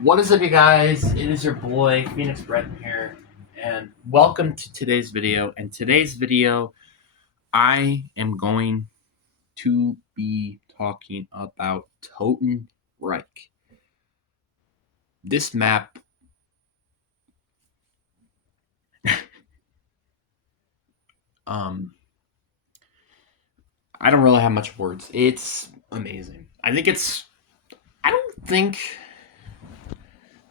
What is up, you guys? It is your boy Phoenix Breton here, and welcome to today's video. In today's video, I am going to be talking about Totenreich. This map, um, I don't really have much words. It's amazing. I don't think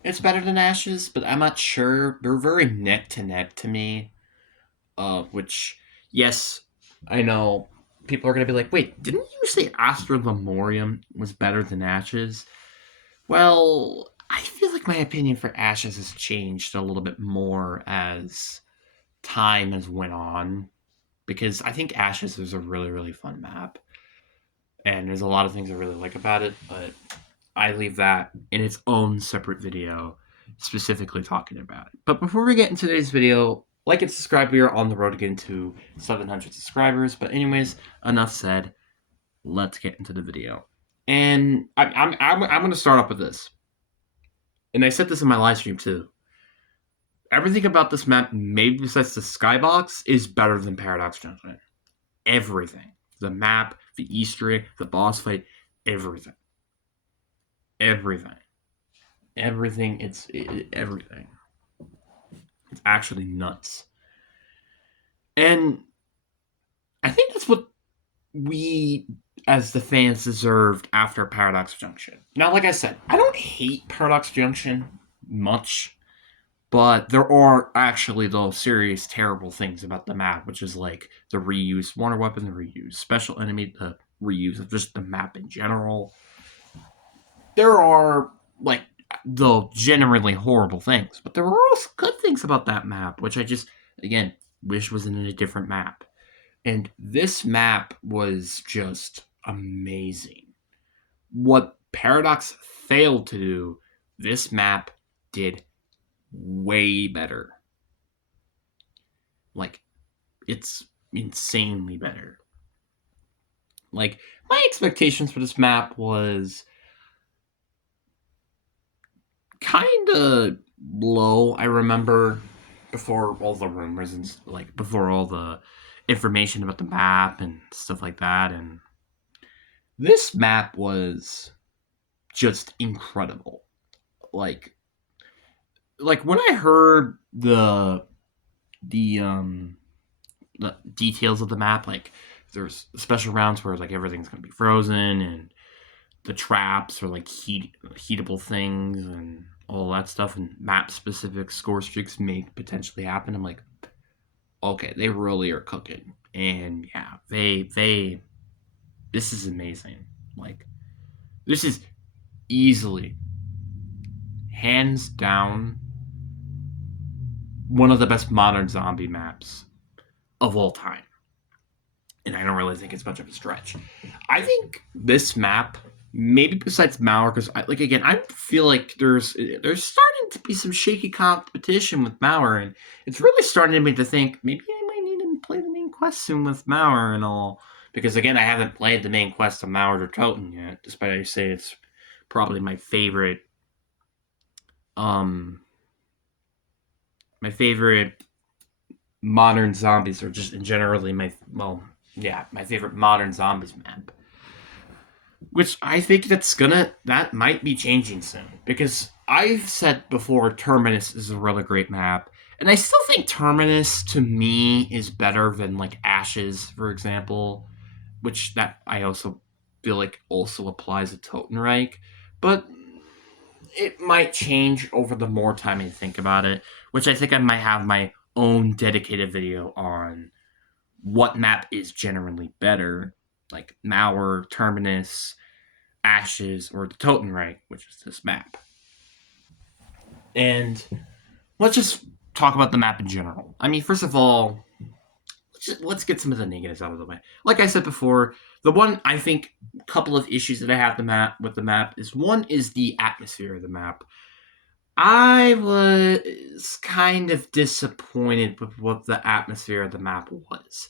it's better than Ashes, but I'm not sure. They're very neck to neck to me. Which, yes, I know people are going to be like, wait, didn't you say Astra Memoriam was better than Ashes? Well, I feel like my opinion for Ashes has changed a little bit more as time has went on because I think Ashes is a really, really fun map. And there's a lot of things I really like about it, but I leave that in its own separate video specifically talking about it. But before we get into today's video, like and subscribe. We are on the road to getting to 700 subscribers. But anyways, enough said. Let's get into the video. And I'm going to start off with this. And I said this in my live stream too. Everything about this map, maybe besides the skybox, is better than Paradox Junction. Everything. The map, the Easter egg, the boss fight, everything. Everything. Everything. It's actually nuts. And I think that's what we as the fans deserved after Paradox Junction. Now, like I said, I don't hate Paradox Junction much, but there are actually those serious terrible things about the map, which is like the reuse water weapon, the reuse special enemy, the reuse of just the map in general. There are like the generally horrible things, but there were also good things about that map, which I just again wish was in a different map. And this map was just amazing. What Paradox failed to do, this map did way better. Like, it's insanely better. Like, my expectations for this map was kind of low. I remember before all the rumors and like before all the information about the map and stuff like that, and this map was just incredible. Like like when I heard the the details of the map, like there's special rounds where like everything's gonna be frozen and the traps are like heatable things and all that stuff, and map specific score streaks may potentially happen. I'm like, okay, they really are cooking, and yeah, they this is amazing. Like this is easily, hands down, one of the best modern zombie maps of all time. And I don't really think it's much of a stretch. I think this map, maybe besides Mauer, because like again, I feel like there's starting to be some shaky competition with Mauer, and it's really starting to me to think maybe I might need to play the main quest soon with Mauer and all. Because again, I haven't played the main quest of Mauer or Toten yet, despite I say it's probably um my favorite modern zombies, or just generally my favorite modern zombies map. Which I think that might be changing soon, because I've said before Terminus is a really great map, and I still think Terminus to me is better than like Ashes, for example, which that I also feel like also applies to Totenreich, but it might change over the more time I think about it, which I think I might have my own dedicated video on what map is generally better, like Mauer, Terminus, Ashes, or the Totenreich, which is this map. And let's just talk about the map in general. I mean, first of all, let's get some of the negatives out of the way. Like I said before, the one I think couple of issues that I have with the map is one is the atmosphere of the map. I was kind of disappointed with what the atmosphere of the map was.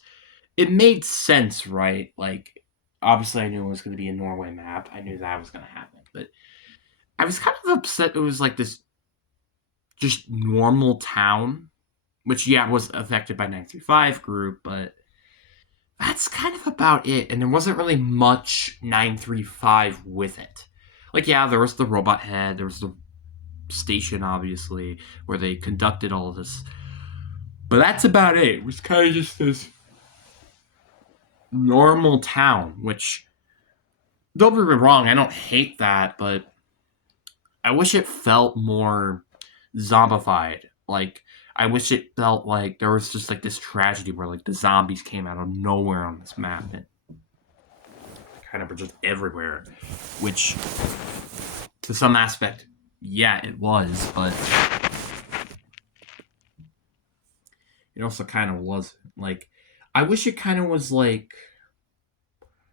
It made sense, right? Like, obviously, I knew it was going to be a Norway map. I knew that was going to happen. But I was kind of upset it was like this just normal town, which yeah was affected by 935 group, but that's kind of about it. And there wasn't really much 935 with it. Like yeah, there was the robot head, there was the station obviously where they conducted all of this, but that's about it. It was kind of just this normal town, which don't get me wrong, I don't hate that, but I wish it felt more zombified. Like I wish it felt like there was just like this tragedy where like the zombies came out of nowhere on this map and kind of were just everywhere. Which to some aspect, yeah, it was, but it also kind of wasn't. Like I wish it kind of was like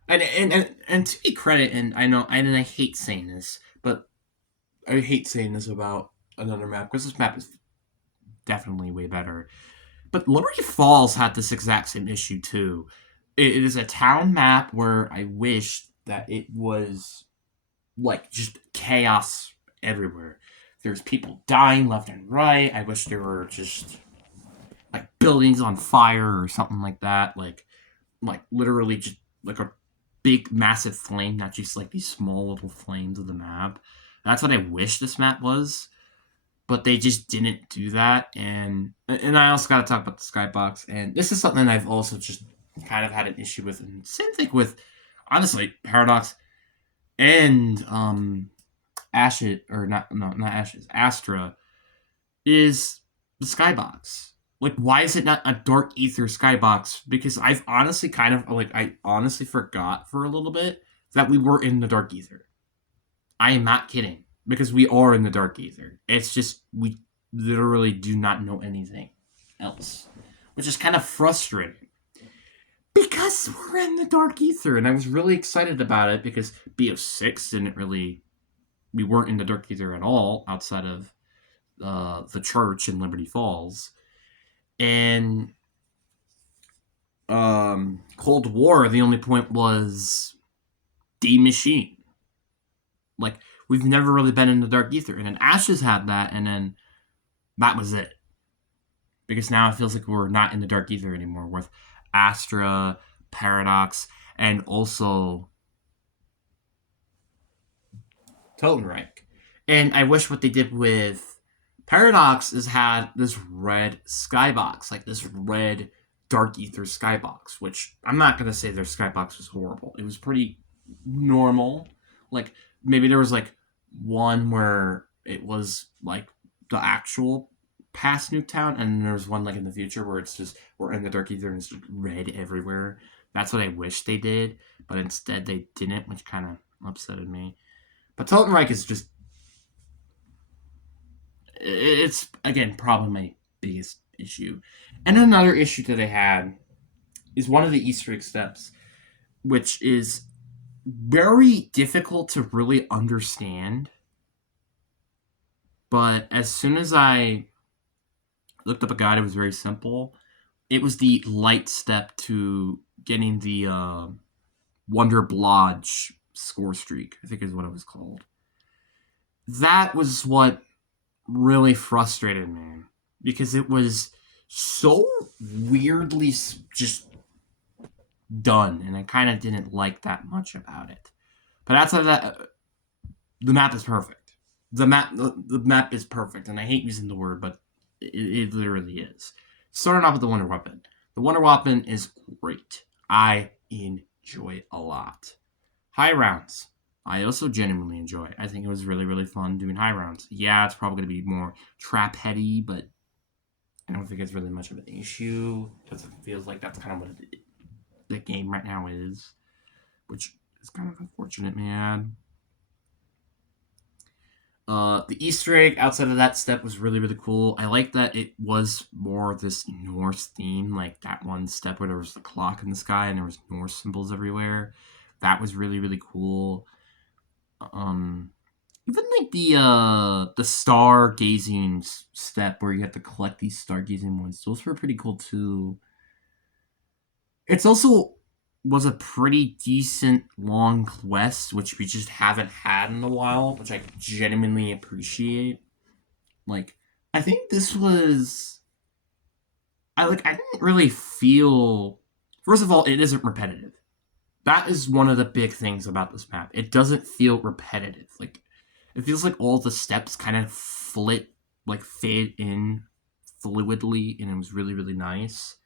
and to be credit, and I know and I hate saying this, but I hate saying this about another map because this map is definitely way better. But Liberty Falls had this exact same issue too. It is a town map where I wish that it was like just chaos everywhere. There's people dying left and right. I wish there were just like buildings on fire or something like that. Like literally just like a big massive flame, not just like these small little flames of the map. That's what I wish this map was, but they just didn't do that. And I also got to talk about the skybox, and this is something I've also just kind of had an issue with, and same thing with honestly Paradox and Ashes or not no not Ashes Astra is the skybox. Like, why is it not a dark ether skybox? Because I've honestly kind of like I honestly forgot for a little bit that we were in the dark ether. I am not kidding because we are in the dark ether. It's just we literally do not know anything else, which is kind of frustrating because we're in the dark ether, and I was really excited about it because BO6 didn't really we weren't in the dark ether at all outside of the church in Liberty Falls, and Cold War. The only point was the machine. Like we've never really been in the dark ether, and then Ashes had that, and then that was it. Because now it feels like we're not in the dark ether anymore with Astra, Paradox, and also Totenreich. And I wish what they did with Paradox is had this red skybox, like this red dark ether skybox, which I'm not gonna say their skybox was horrible. It was pretty normal. Like maybe there was like one where it was like the actual past Nuketown, and there's one like in the future where it's just we're in the dark ether and it's just red everywhere. That's what I wish they did, but instead they didn't, which kind of upsetted me. But Totenreich is just it's again probably my biggest issue. And another issue that I had is one of the Easter egg steps, which is very difficult to really understand. But as soon as I looked up a guide, it was very simple. It was the light step to getting the Wonder Blodge score streak, I think is what it was called. That was what really frustrated me because it was so weirdly just done, and I kind of didn't like that much about it. But outside of that, the map is perfect. The map is perfect, and I hate using the word, but it literally is. Starting off with the Wonder Weapon. The Wonder Weapon is great. I enjoy a lot. High rounds. I also genuinely enjoy. I think it was really, really fun doing high rounds. Yeah, it's probably going to be more trap heady, but I don't think it's really much of an issue because it feels like that's kind of what the game right now is, which is kind of unfortunate, man. The Easter egg outside of that step was really, really cool. I like that it was more this Norse theme, like that one step where there was the clock in the sky and there was Norse symbols everywhere. That was really, really cool. Um, Even like the star gazing step where you have to collect these stargazing ones, those were pretty cool too. It's also was a pretty decent long quest, which we just haven't had in a while, which I genuinely appreciate. Like, I think this was I didn't really feel. First of all, it isn't repetitive. That is one of the big things about this map. It doesn't feel repetitive. Like, it feels like all the steps kind of fade in fluidly, and it was really, really nice.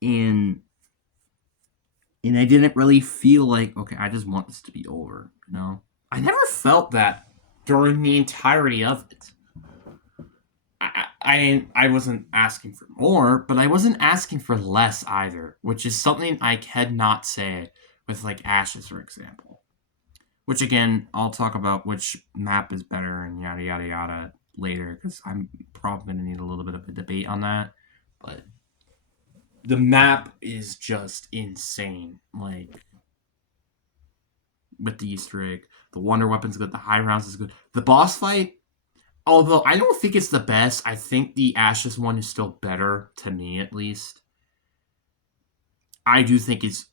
And I didn't really feel like, okay, I just want this to be over. I never felt that during the entirety of it. I wasn't asking for more, but I wasn't asking for less either, which is something I cannot say with like Ashes, for example. Which again, I'll talk about which map is better and yada yada yada later because I'm probably gonna need a little bit of a debate on that. But the map is just insane. Like with the Easter egg, the Wonder Weapon's good, the high rounds is good. The boss fight, although I don't think it's the best, I think the Ashes one is still better to me at least. I do think it's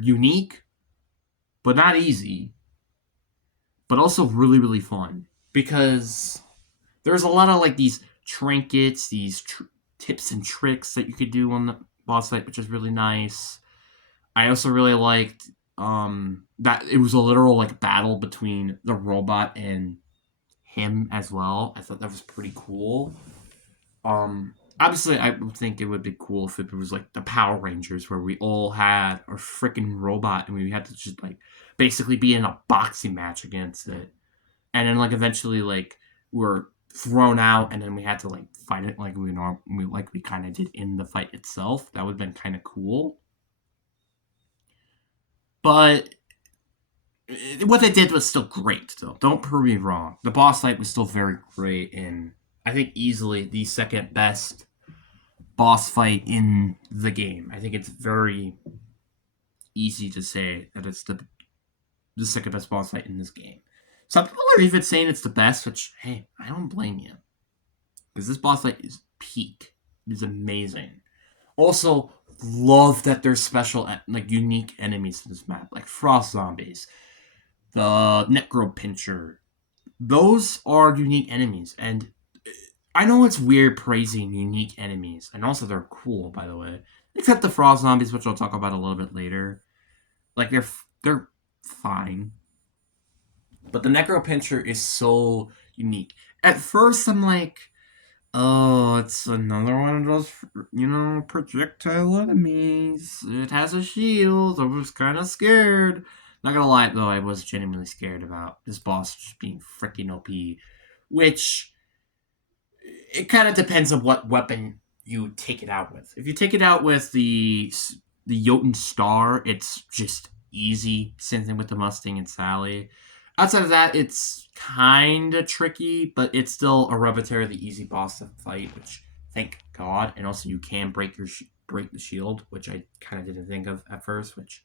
unique, but not easy, but also really really fun because there's a lot of like these trinkets, these tips and tricks that you could do on the boss fight, which is really nice. I also really liked that it was a literal like battle between the robot and him as well. I thought that was pretty cool. Obviously, I would think it would be cool if it was like the Power Rangers, where we all had a freaking robot and we had to just like basically be in a boxing match against it, and then like eventually like we're thrown out, and then we had to like fight it like we kind of did in the fight itself. That would have been kind of cool, but what they did was still great. Though don't prove me wrong, the boss fight was still very great, and I think easily the second best boss fight in the game. I think it's very easy to say that it's the second best boss fight in this game. Some people are even saying it's the best, which hey, I don't blame you because this boss fight is peak. It is amazing. Also, love that there's special like unique enemies to this map, like frost zombies, the necro pincher. Those are unique enemies, and I know it's weird praising unique enemies, and also they're cool, by the way. Except the frost zombies, which I'll talk about a little bit later. Like they're fine, but the necro pincher is so unique. At first, I'm like, oh, it's another one of those, projectile enemies. It has a shield. I was kind of scared. Not gonna lie, though, I was genuinely scared about this boss just being freaking OP, which it kind of depends on what weapon you take it out with. If you take it out with the Jotun Star, it's just easy. Same thing with the Mustang and Sally. Outside of that, it's kind of tricky, but it's still a relatively easy boss to fight, which thank God. And also, you can break the shield, which I kind of didn't think of at first. Which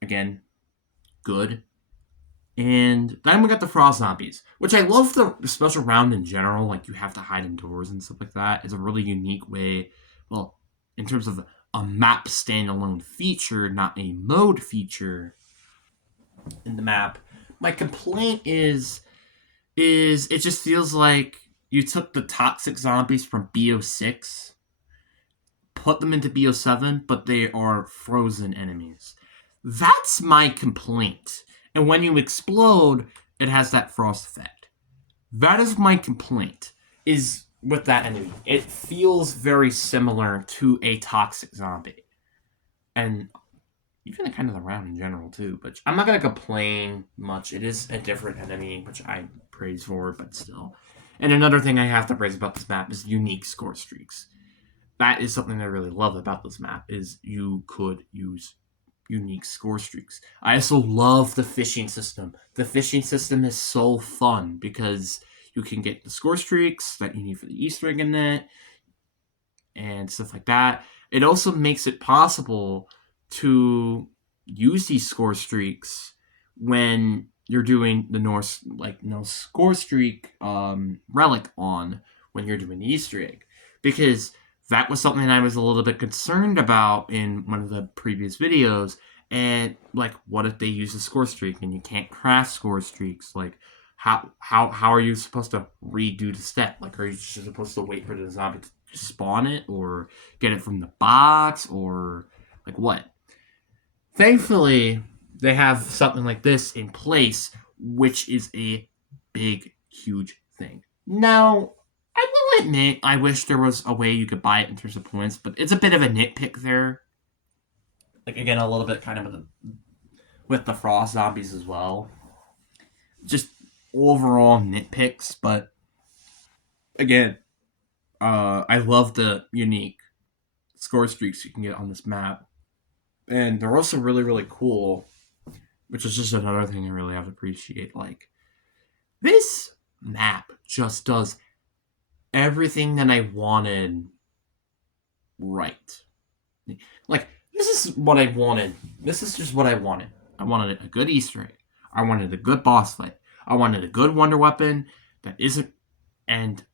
again, good. And then we got the frost zombies, which I love the special round in general. Like you have to hide indoors and stuff like that. It's a really unique way. Well, in terms of a map standalone feature, not a mode feature in the map. My complaint is it just feels like you took the toxic zombies from BO6, put them into BO7, but they are frozen enemies. That's my complaint. And when you explode, it has that frost effect. That is my complaint. Is with that enemy. It feels very similar to a toxic zombie. And even kind of the round in general too. But I'm not gonna complain much. It is a different enemy, which I praise for, but still. And another thing I have to praise about this map is unique score streaks. That is something I really love about this map is you could use unique score streaks. I also love the fishing system. The fishing system is so fun because you can get the score streaks that you need for the Easter egg in it and stuff like that. It also makes it possible to use these score streaks when you're doing the Norse like no score streak relic on when you're doing the Easter egg because that was something I was a little bit concerned about in one of the previous videos. And like, what if they use a score streak and you can't craft score streaks? Like, how are you supposed to redo the step? Like, are you just supposed to wait for the zombie to spawn it, or get it from the box, or like what? Thankfully, they have something like this in place, which is a big, huge thing. Now, I will admit, I wish there was a way you could buy it in terms of points, but it's a bit of a nitpick there. Like, again, a little bit kind of with the frost zombies as well. Just overall nitpicks, but again, I love the unique score streaks you can get on this map. And they're also really, really cool, which is just another thing I really have to appreciate. Like, this map just does everything that I wanted right. Like, this is what I wanted. This is just what I wanted. I wanted a good Easter egg. I wanted a good boss fight. I wanted a good wonder weapon that isn't and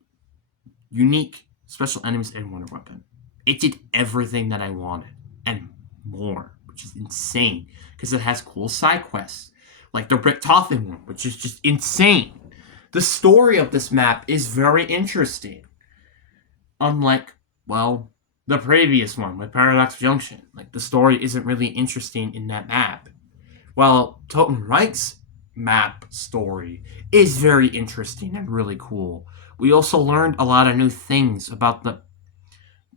unique special enemies and wonder weapon. It did everything that I wanted and more, which is insane because it has cool side quests like the Richtofen one, which is just insane. The story of this map is very interesting. Unlike, well, the previous one with Paradox Junction. Like, the story isn't really interesting in that map. While Totenreich's map story is very interesting and really cool. We also learned a lot of new things about the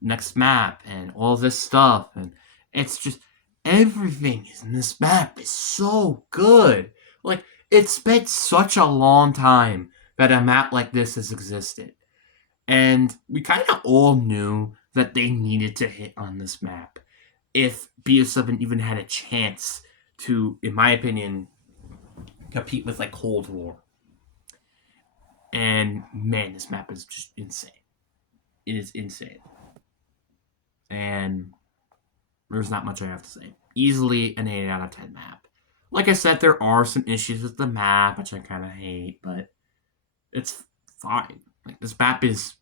next map and all this stuff, and it's just everything in this map is so good. Like, it's been such a long time that a map like this has existed, and we kind of all knew that they needed to hit on this map if BO7 even had a chance to, in my opinion, compete with like Cold War. And man, this map is just insane. It is insane. And there's not much I have to say. Easily an 8 out of 10 map. Like I said, there are some issues with the map, which I kind of hate, but it's fine. Like, this map is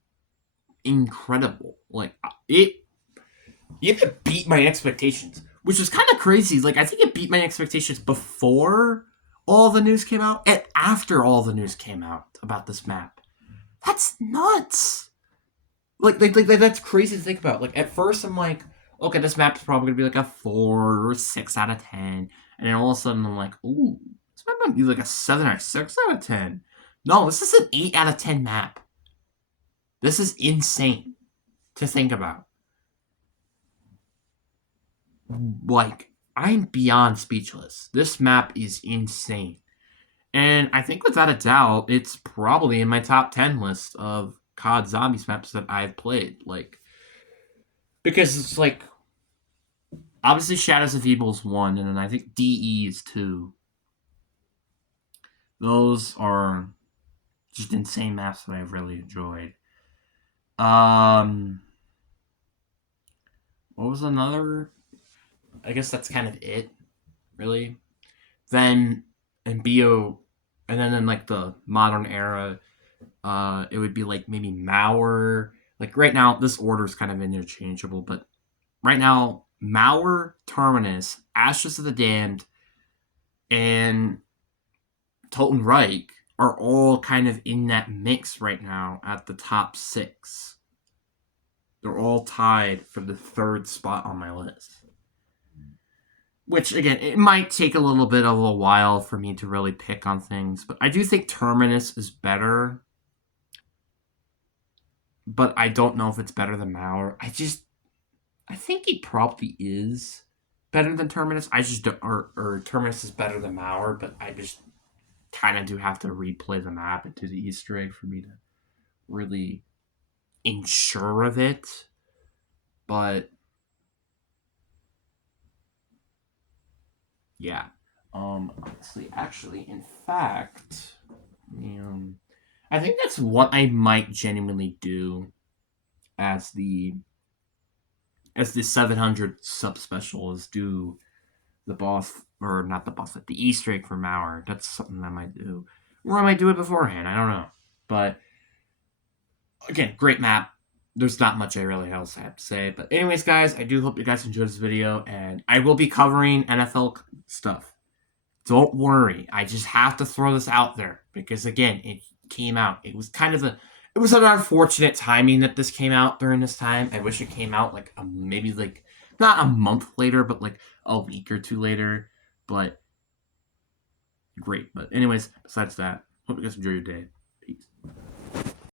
incredible. Like, it even beat my expectations, which is kind of crazy. Like, I think it beat my expectations before all the news came out and after all the news came out about this map. That's nuts. Like that's crazy to think about. Like, at first I'm like, okay, this map's probably gonna be like a 4 or 6 out of 10, and then all of a sudden I'm like, ooh, this map might be like a 7 or 6 out of 10. No, this is an 8 out of 10 map. This is insane to think about. Like, I'm beyond speechless. This map is insane. And I think without a doubt, it's probably in my top 10 list of COD Zombies maps that I've played. Like, because it's like, obviously Shadows of Evil is one, and then I think DE is two. Those are just insane maps that I've really enjoyed. What was another? I guess that's kind of it, really. Then in BO, and then in like the modern era, it would be like maybe Mauer. Like, right now, this order is kind of interchangeable, but right now, Mauer, Terminus, Ashes of the Damned, and Totenreich are all kind of in that mix right now at the top 6. They're all tied for the 3rd spot on my list. Which, again, it might take a little bit of a while for me to really pick on things, but I do think Terminus is better. But I don't know if it's better than Mauer. I think he probably is better than Terminus. I just don't, or Terminus is better than Mauer, but I just kind of do have to replay the map and do the Easter egg for me to really ensure of it. But yeah, honestly, actually, in fact, I think that's what I might genuinely do as the 700 subspecial is do the boss, or not the boss, but the Easter egg for Mauer. That's something I might do. Or I might do it beforehand. I don't know. But again, great map. there's not much I really else have to say. But anyways, guys, I do hope you guys enjoyed this video, and I will be covering NFL stuff. Don't worry. I just have to throw this out there because again, it came out. It was kind of it was an unfortunate timing that this came out during this time. I wish it came out like maybe like not a month later, but like a week or two later. But great. But anyways, besides that, hope you guys enjoy your day.